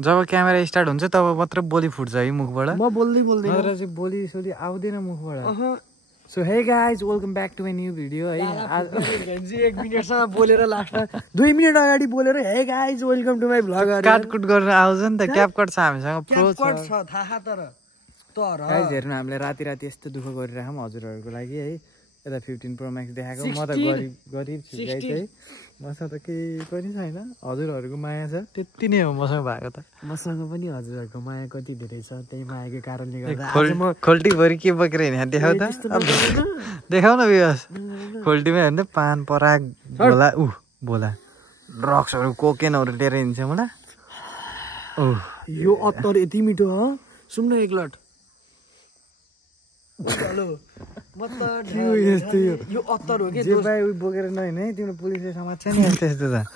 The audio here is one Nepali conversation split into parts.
जब क्यामेरा स्टार्ट हुन्छ तब मात्र बोली फुट्छ है मुखबाट म बोल्दै बोल्दै नत्र चाहिँ बोली सोली आउँदैन मुखबाट so hey guys welcome back to my new video है आज 1 मिनेटसम्म बोलेर लास्टमा 2 मिनेट अगाडि बोलेर hey guys welcome to my vlog काटकुट गर्न आउँछ नि त क्यापकट छ हामीसँग प्रो छ थाहा तर गाइज हेर्नु हामीले राति राति यस्तो दुःख गरिरहेको हजुरहरूको लागि है यता 15 प्रो म्याक्स देखाएको म त गरिब छु गाइज है मसँग त केही पनि छैन हजुरहरूको माया छ त्यति नै हो मसँग भएको त मसँग पनि हजुरहरूको माया कति धेरै छ त्यही मायाको कारणले गर्दा खोल्टीभरि के बोकेर हिँड्या देखाउ त देखाउ न विवास खोल्टीमा हेर्नु पान पराग भोला भोला ड्रग्सहरू कोकेनहरू लिएर हिँड्छ मलाई यो अत्तर यति मिठो हो सुन्न एक लट यो अत्तर हो जे पाए उयो बोकेर नहिँड है तिम्रो पुलिसले समात्छ नि यस्तो यस्तो त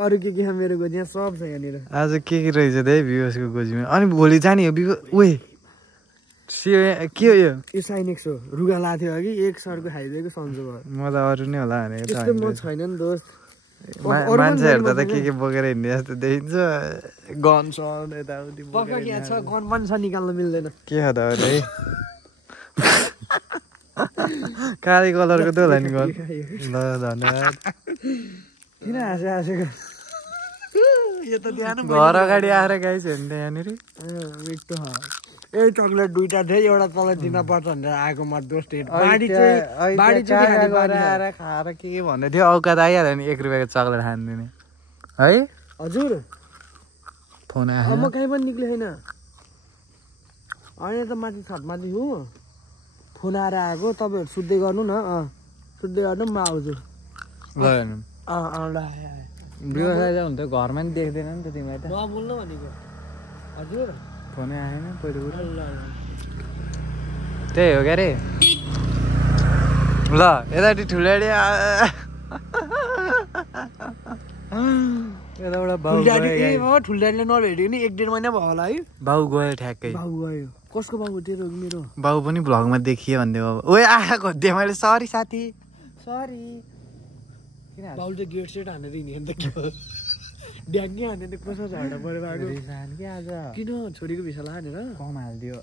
अरू के छ मेरो गोजी यहाँ सब छ यहाँनिर आज के रहेछ त है विवासको गोजीमा अनि भोलि जाने हो के हो यो साइनेक्स हो रुगा लाथ्यो अघि एक सरको खाइदिएको सन्चो भयो म त अरू नै होला भने त्यस्तो म छैन नि दोस्त मान्छे हेर्दा त के बोकेर हिँड्ने जस्तो देखिन्छ गन सन यताउति छ गन पनि छ निकाल्न मिल्दैन के हो त है काली कलरको त होला नि गन ल धन्यवाद किन हाँसेको यो त ध्यान घर अगाडि आएर गाइस हेर्नु यहाँनिर मिठो ए चक्लेट दुईटा थियो एउटा तल दिन पर्छ भनेर आएको म दोस्त बाडी चाहिँ आएर खाएर के भन्दै थियो औकात आइहाल्यो नि 1 रुपियाँको चक्लेट खानिदिने है हजुर फोन आयो म कहीँ पनि निक्ले छैन अहिले त माथि छतमाथि हो फोन आएर आएको तपाईँहरू सुत्दै गर्नु न सुत्दै गर्नु म आउँछु ल व्यवसाय हुन्छ घरमा नि देख्दैन नि त तिमीलाई त बोल्नु भनेको हजुर फोनै आएन पहिलो कुरो त्यही हो क्या रे ल यतापट्टि ठुलाडी यताबाट बाउ ठुल्डाडीले नभेट्यो नि 1-1.5 महिना भयो होला है बाउ गयो ठ्याक्कै बाउ गयो कसको बाउ तेरो मेरो बाउ पनि भ्लगमा देखियो भन्दै बाबु ओए आएको दिए मैले सरी साथी सरी बाउले त गेट सेट हानेर हिँड्यो नि त के हो ड्याङ्गे हानेर कसो झर्डा परेर आएको आज किन छोरीको भिसा हानेर कम हालिदियो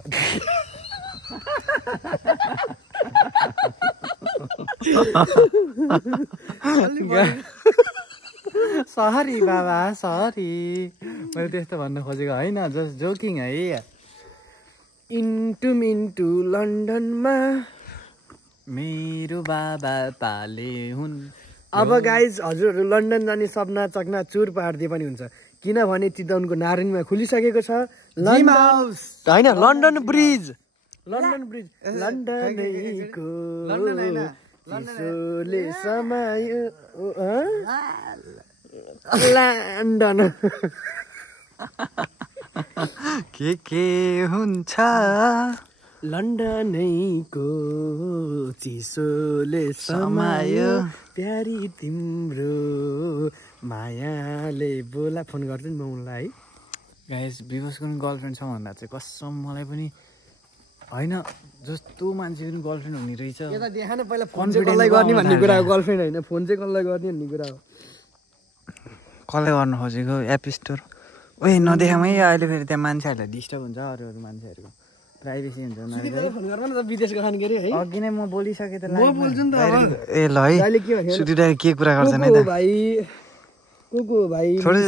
सरी बाबा सरी मैले त्यस्तो भन्न खोजेको होइन जस्ट जोकिङ है इन्टु मिन्टु लन्डनमा मेरो बाबा पाले हुन् अब गाइज हजुरहरू लन्डन जाने सपना चकना चुर पार्दै पनि हुन्छ किनभने चितवनको नारायणमा खुलिसकेको छ होइन लन्डन ब्रिज लन्डनैको चिसोले समायो लन्डन के हुन्छ लन्डनैको चिसोले समायो प्यारी तिम्रो मायाले बोला फोन गर्छु नि म उनलाई गाइस विवासको पनि गर्लफ्रेन्ड छ भन्दा चाहिँ कसम मलाई पनि होइन जस्तो मान्छे पनि गर्लफ्रेन्ड हुने रहेछ यता देखा न पहिला फोन चाहिँ कसलाई गर्ने भन्ने कुरा हो गर्लफ्रेन्ड होइन फोन चाहिँ कसलाई गर्ने भन्ने कुरा हो कसले गर्नु खोजेको एप स्टोर ओए नदेखामै अहिले फेरि त्यहाँ मान्छेहरूलाई डिस्टर्ब हुन्छ अरू मान्छेहरूको प्राइभेसी हुन्छ फोन गर्न न त विदेशको खान गरे है अघि नै म बोलिसकेँ त म बोल्छु नि त ए ल है सुतिरहेको के कुरा गर्छ नि त भाइ को भाइ थोरै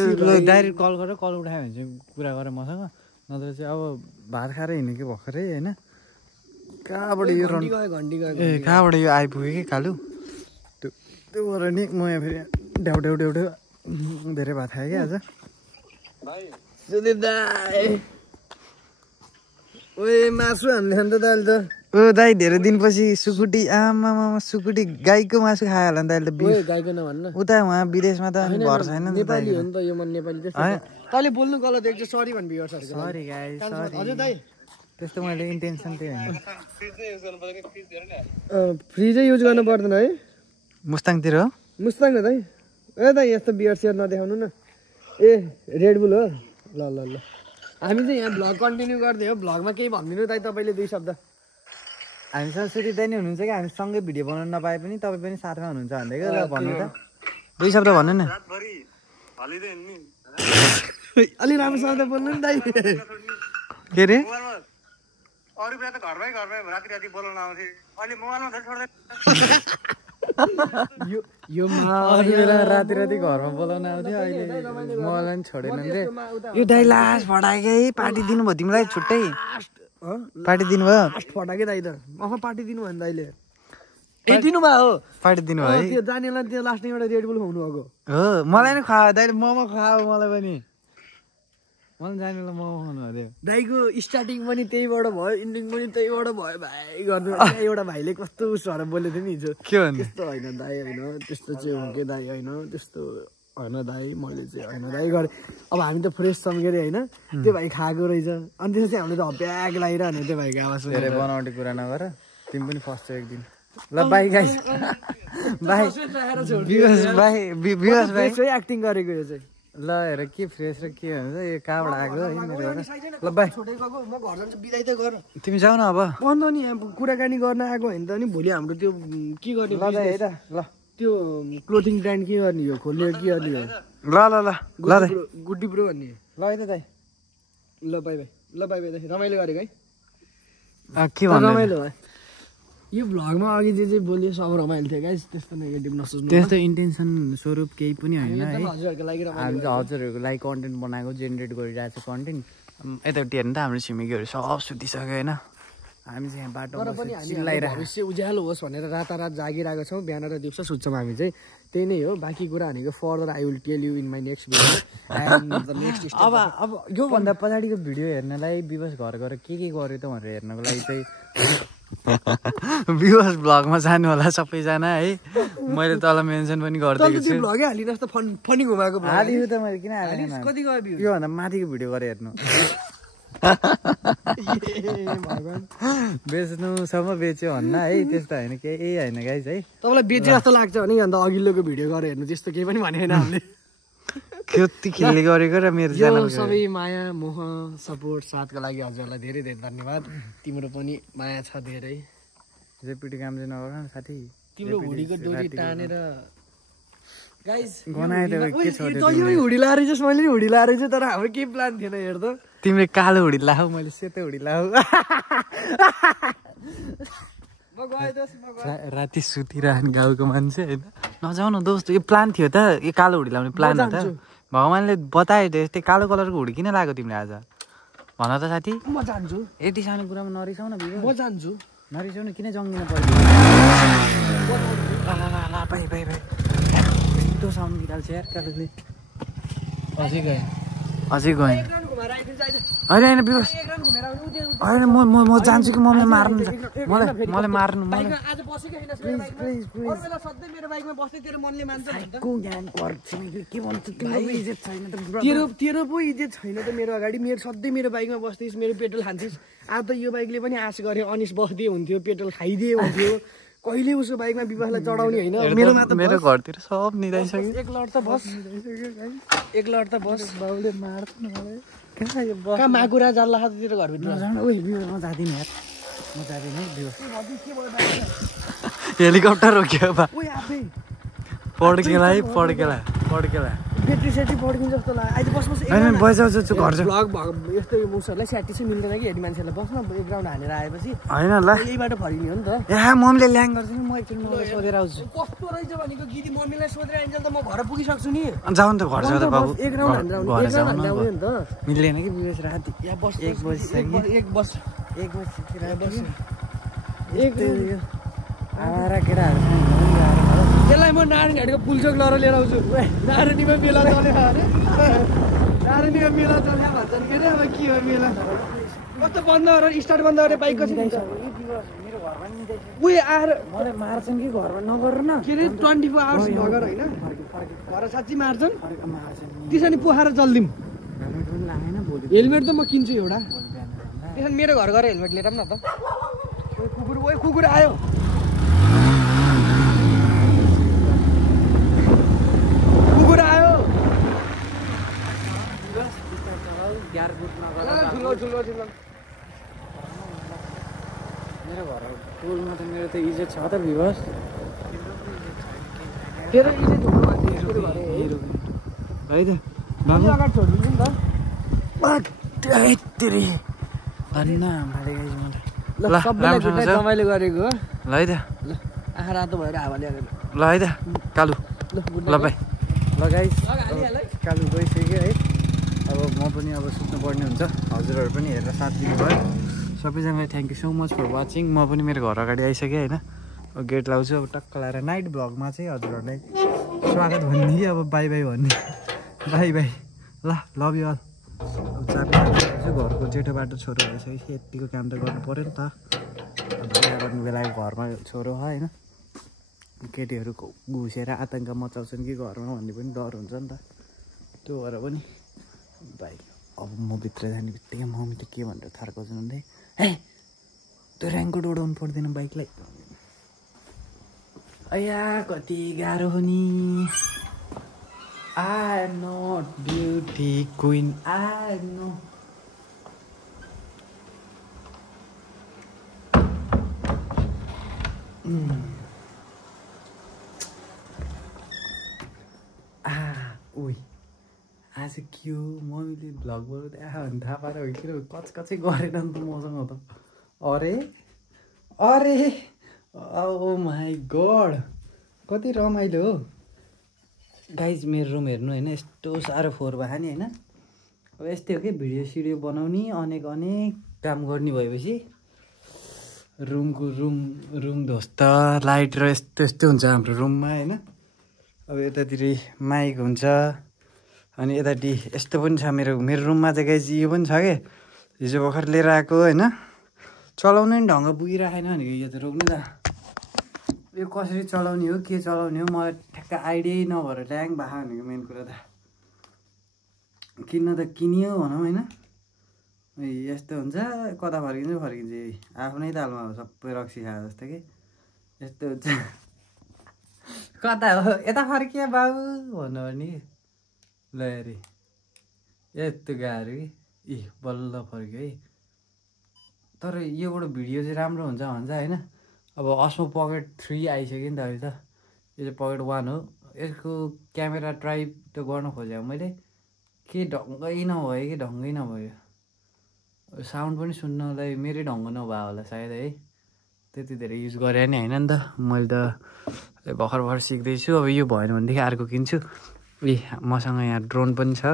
डाइरेक्ट कल गरेर कल उठायो भने चाहिँ कुरा गर मसँग नत्र चाहिँ अब भात खाएर हिँडेको भर्खरै होइन कहाँबाट यो ए कहाँबाट यो आइपुग्यो कि कालु त्यो भएर नि म यहाँ फेरि ढ्याउ धेरै भात खाएँ क्या आज सुदीप दाइ ओए मासु हान्ने त दाइले त ओ दाइ धेरै दिनपछि सुकुटी आमा सुकुटी गाईको मासु खायो होला नि त अहिले त गाईको नभन्न उता उहाँ विदेशमा त भर छैन नि नेपाली हो नि त यो मन नेपाली तैँले बोल्नु गलत एक सरी भन् भिउअर्सहरुको सरी गाइस सरी हजुर दाइ त्यस्तो मैले इन्टेन्सन त्यही होइन फ्रिजै युज गर्नु पर्दैन है मुस्ताङतिर हो मुस्ताङ हो दाइ ए दाइ यस्तो बियर सेयर नदेखाउनु न ए रेड बुल हो ल ल ल हामी चाहिँ यहाँ भ्लग कन्टिन्यू गर्दै हो भ्लगमा केही भनिदिनु दाइ तपाईँले 2 शब्द हामीसँग सुरिँदै नि हुनुहुन्छ कि हामी सँगै भिडियो बनाउन नपाए पनि तपाईँ पनि साथमा हुनुहुन्छ भन्दै क्या ल भन्नु त 2 शब्द भन्नु न अलि राम्रोसँग बोल्नु नि दाइ। के रे अरू बेला त घरमै राति राति बोलाउन आउँथे अहिले मोबाइलमा त छोड्दै यो अरू बेला राति राति घरमा बोलाउन आउँथ्यो अहिले मलाई छोडेन रे यो दाइ लास्ट फटाके पार्टी दिनुभयो तिमीलाई छुट्टै पार्टी दिनुभयो लास्ट फटाके दाइ त पार्टी दिनु भयो नि दाइले ए दिनुभयो हो पार्टी दिनुभयो है त्यो जानेलाई त्यो लास्ट एउटा रेड बुल खुवाउनु भएको हो मलाई नि खुवायो दाइले मोमो खुवायो मलाई पनि मलाई जानेलाई मोमो खुवाउनु भयो त्यो दाइको स्टार्टिङ पनि त्यहीबाट भयो इन्डिङ पनि त्यहीबाट भयो भाइ गर्नु एउटा भाइले कस्तो उसहरू बोलेको थियो नि हिजो के भन्नु त्यस्तो होइन दाइ होइन त्यस्तो चाहिँ हो कि दाइ होइन त्यस्तो होइन दाइ मैले चाहिँ होइन दाइ गरेँ अब हामी त फ्रेस छौँ के अरे होइन त्यो भाइ खाएको रहेछ अनि त्यसो चाहिँ हामीले त ब्याग लगाइरहने त्यो भाइको आवाज धेरै बनावटी कुरा नगर तिमी पनि फस्छौ एक दिन ल बाई गाइस बाई बिवास भाइ एक्टिङ गरेको यो चाहिँ ल हेर के फ्रेस र के हुन्छ यो कहाँबाट आएको ल बाई म घर जान्छु बिदाइ त गर तिमी जाऊ न अब अन्त नि कुराकानी गर्न आएको होइन त नि भोलि हाम्रो त्यो के गर्ने ल त्यो क्लोथिङ ब्रान्ड के गर्ने हो खोल्ने के गर्ने हो ल ल ल ल दाइ गुड्डी प्रो भन्ने ल है त दाइ ल बाई बाई ल बाई बाई दाइ रमाइलो गरेको है के भन्नु रमाइलो है यो भ्लगमा अघि जे बोलियो सब रमाइलो थियो गाइस त्यस्तो नेगेटिभ नसोच्नु त्यस्तो इन्टेन्सन स्वरूप केही पनि होइन है हजुरहरूको लागि हामी चाहिँ हजुरहरूको लागि कन्टेन्ट बनाएको जेनेरेट गरिरहेको छ कन्टेन्ट यताउति हेर्नु त हाम्रो छिमेकीहरू सब सुतिसक्यो होइन हामी चाहिँ यहाँ बाटोमा चिल्लाइरहेको भविष्य उज्यालो होस् भनेर रातारात जागिरहेको छौँ बिहान र दिउँसो सुत्छौँ हामी चाहिँ त्यही नै हो बाँकी कुरा भनेको further I will tell you in my next video अब योभन्दा पछाडिको भिडियो हेर्नलाई विवश घर गएर के गर्यो त भनेर हेर्नको लागि चाहिँ विवश भ्लगमा जानु होला सबैजना है मैले तल मेन्सन पनि गरिदिएको छु भ्लगै हालिनुहोस् त फनी घुमाएको हालिदिनु त मैले किन हालेन कति गयो भ्यू योभन्दा माथिको भिडियो गरेर हेर्नु बेच्नुसम्म बेच्यो भन्न है त्यस्तो होइन केही होइन गाइस है तपाईँलाई बेच्यो जस्तो लाग्छ भने अन्त अघिल्लोको भिडियो गरेर हेर्नु त्यस्तो केही पनि भने होइन हामीले कति खेल्ने गरेको र मेरो यो सबै माया मोह सपोर्ट साथको लागि हजुरहरूलाई धेरै धेरै धन्यवाद तिम्रो पनि माया छ धेरै जेपिटी काम चाहिँ नगर साथी तिम्रो हुडीको डोरी तानेर गाइस गनाए त के छ तैँले हुडी लाएर चाहिँ मैले नि हुडी लाएर चाहिँ तर हाम्रो केही प्लान थिएन हेर्दा तिमीले कालो हुडी लाऊ मैले सेतो हुडी लाऊ राति सुतिरहने गाउँको मान्छे होइन नजाऊ न दोस्त यो प्लान थियो त यो कालो हुडी लाउने प्लान हो त भगवान्ले बतायो त्यस्तै कालो कलरको हुडी किन लगाएको तिमीले आज भन त साथी म जान्छु यति सानो कुरामा नरिसाउ न म जान्छु नरिसाउ न किन जङ्गिन पर्यो यस्तो साउन्ड निकाल्छ यार कालोले अझै गएँ होइन बिबस होइन म जान्छु कि मम्मी मार्नु मलाई मार्नु तेरो पो इज्जत छैन त मेरो अगाडि मेरो सधैँ मेरो बाइकमा बस्दैछ मेरो पेट्रोल खान्छस् आज त यो बाइकले पनि आश गरे अनिस बस्दै हुन्थ्यो पेट्रोल खाइदिए हुन्थ्यो कहिले उसको बाइकमा विवाहलाई चढाउने होइन मेरो घरतिर सब निदाइसक्यो एक लड त बस एक लड त बस बाउले मार्छ मलाई कहाँ माकुरा जल्ला खातिर घरभित्र म जाँदिनँ यार म जाँदिनँ हेलिकप्टर रोक्यो बा पड्केला ब्याट्री सेट्री पड्किन्छ जस्तो लाग्यो अहिले बस होइन बजाउँछु घर भ्लग यस्तो उसहरूलाई स्याटी चाहिँ मिल्दैन कि हेर्ने मान्छेहरूलाई बस्न एक राउन्ड हानेर आएपछि होइन ल यही बाटो फर्किने हो नि त ए मम्मीले ल्याङ गर्छ नि म एकचोटि मम्मीलाई सोधेर आउँछु कस्तो रहेछ भनेको गीदी मम्मीलाई सोधेर आइन्छ त म घर पुगिसक्छु नि जाऊ नि त घर जाऊ त बाबु एक राउन्ड हानेर आउने नि त मिल्दैन कि विवेश राति यहाँ बस 1 बजी आएर केटाहरू त्यसलाई म नारायण घाटको पुलचोक लएर लिएर आउँछु नारायणीमा मेला चल्यो अरे नारायणीमा मेला चल्यो भन्छन् के अरे अब के हो मेला कस्तो बन्द गरेर स्टार्ट बन्द गरेर बाइक कसरी हुन्छ उयो आएर मलाई मार्छन् कि घरमा नगर न के अरे 24 आवर्स भगर होइन घर साँच्ची मार्छन् त्यसरी पोखाएर चल्दिउँ हेलमेट त म किन्छु एउटा त्यसरी मेरो घर गएर हेलमेट लिएर न त कुकुर आयो मेरो घर टोलमा त मेरो त इज्जत छ त विवश तेरो इज्जत है त बाबु अगाडि छोडिदिन्छु नि त भन्न आमाले गाइज मलाई ल सबैलाई गुड नाइट रमाइलो गरेको हो ल है त ल आँखा रातो भएर हावाले हालेर ल है त कालु ल गुड ल बाई ल गाइज हालिहाल है कालु गइसक्यो है अब म पनि अब सुत्नुपर्ने हुन्छ हजुरहरू पनि हेरेर साथ दिनुभयो सबैजनालाई thank you so much for watching म पनि मेरो घर अगाडि आइसकेँ होइन अब गेट लाउँछु अब टक्क लाएर नाइट भ्लगमा चाहिँ हजुरहरूलाई स्वागत भन्ने कि अब बाई बाई भन्ने बाई बाई ल लभ यु अल अब चाबी घरको जेठो बाटो छोरो भइसकेपछि यतिको काम त गर्नु पऱ्यो नि त अब बिहा गर्नु बेला घरमा छोरो हो होइन केटीहरू घुसेर आतङ्क मचाउँछन् कि घरमा भन्ने पनि डर हुन्छ नि त त्यो भएर पनि बाइक अब म भित्र जाने बित्तिकै मम्मी त के भनेर थर्काउँछु भन्दै हे त्यो ऱ्याङ्कोट उडाउनु पर्दैन बाइकलाई अया कति गाह्रो हो नि I am not beauty queen I know उही आज के हो मम्मीले भ्लग बनाउँदै आयो भने थाहा पाएर हो किन कचकचै गरेन नि त मसँग त अरे अरे ओ माई गड कति रमाइलो हो गाइज मेरो रुम हेर्नु होइन यस्तो साह्रो फोहोर भयो नि होइन अब यस्तै हो कि भिडियो सिडियो बनाउने अनेक काम गर्ने भएपछि रुम ध्वस्त लाइट र यस्तो यस्तो हुन्छ हाम्रो रुममा होइन अब यतातिर माइक हुन्छ अनि यतापट्टि यस्तो पनि छ मेरो रुममा चाहिँ गाइज यो पनि छ क्या हिजो भर्खर लिएर आएको होइन चलाउनु नि ढङ्ग पुगिरहेन भनेको यो त रोक्नु त यो कसरी चलाउने हो के चलाउने हो मलाई ठ्याक्क आइडियै नभएर ल्याङ भएको भनेको मेन कुरा त किन्न त किनियो भनौँ होइन यस्तो हुन्छ कता फर्किन्छ आफ्नै तालमा हो सबै रक्सी खायो जस्तो कि यस्तो हुन्छ कता हो यता फर्कियो बाबु भन्नु भने ल अरे यस्तो गाह्रो कि बल्ल फर्क्यो है तर योबाट भिडियो चाहिँ राम्रो हुन्छ भन्छ होइन अब अस्मो पकेट 3 आइसक्यो नि त अहिले त यो चाहिँ पकेट 1 हो यसको क्यामेरा ट्राई त गर्न खोजेँ मैले के ढङ्गै नभयो साउन्ड पनि सुन्नलाई मेरै ढङ्ग नभए होला सायद है त्यति धेरै युज गरे नि होइन नि त मैले त भर्खर सिक्दैछु अब यो भएन भनेदेखि अर्को किन्छु मसँग यहाँ ड्रोन पनि छ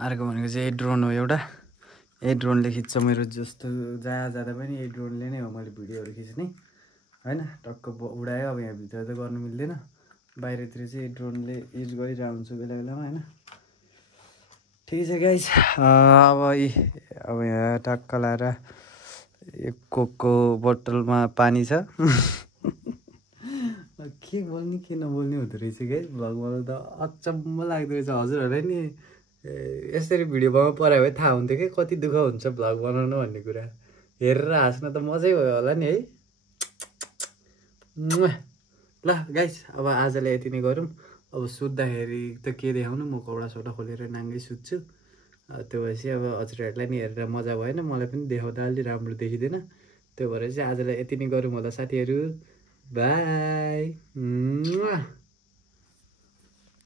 अर्को भनेको चाहिँ यही ड्रोन हो एउटा यही ड्रोनले खिच्छ मेरो जस्तो जहाँ जाँदा पनि यही ड्रोनले नै हो मैले भिडियोहरू खिच्ने होइन टक्क उडायो अब यहाँभित्र त गर्नु मिल्दैन बाहिरतिर चाहिँ ड्रोनले युज गरिरहेको हुन्छु बेला बेलामा होइन ठिकै छ गाइज अब यहाँ टक्क लाएर यो कोकको बोतलमा पानी छ के बोल्ने के नबोल्ने हुँदो रहेछ गाइज भ्लग बनाउँदा त अचम्म लाग्दो रहेछ हजुरहरूलाई नि यसरी भिडियो बनाउनु पऱ्यो भए थाहा हुन्थ्यो कि कति दुःख हुन्छ भ्लग बनाउनु भन्ने कुरा हेरेर हाँस्न त मजै भयो होला नि है ल गाइज अब आजलाई यति नै गरौँ अब सुत्दाखेरि त के देखाउनु म कपडा खोलेर नाङ्गै सुत्छु त्यो भएपछि अब हजुरहरूलाई नि हेरेर मजा भएन मलाई पनि देखाउँदा अलि राम्रो देखिँदैन त्यो भएर चाहिँ आजलाई यति नै गरौँ होला साथीहरू बाई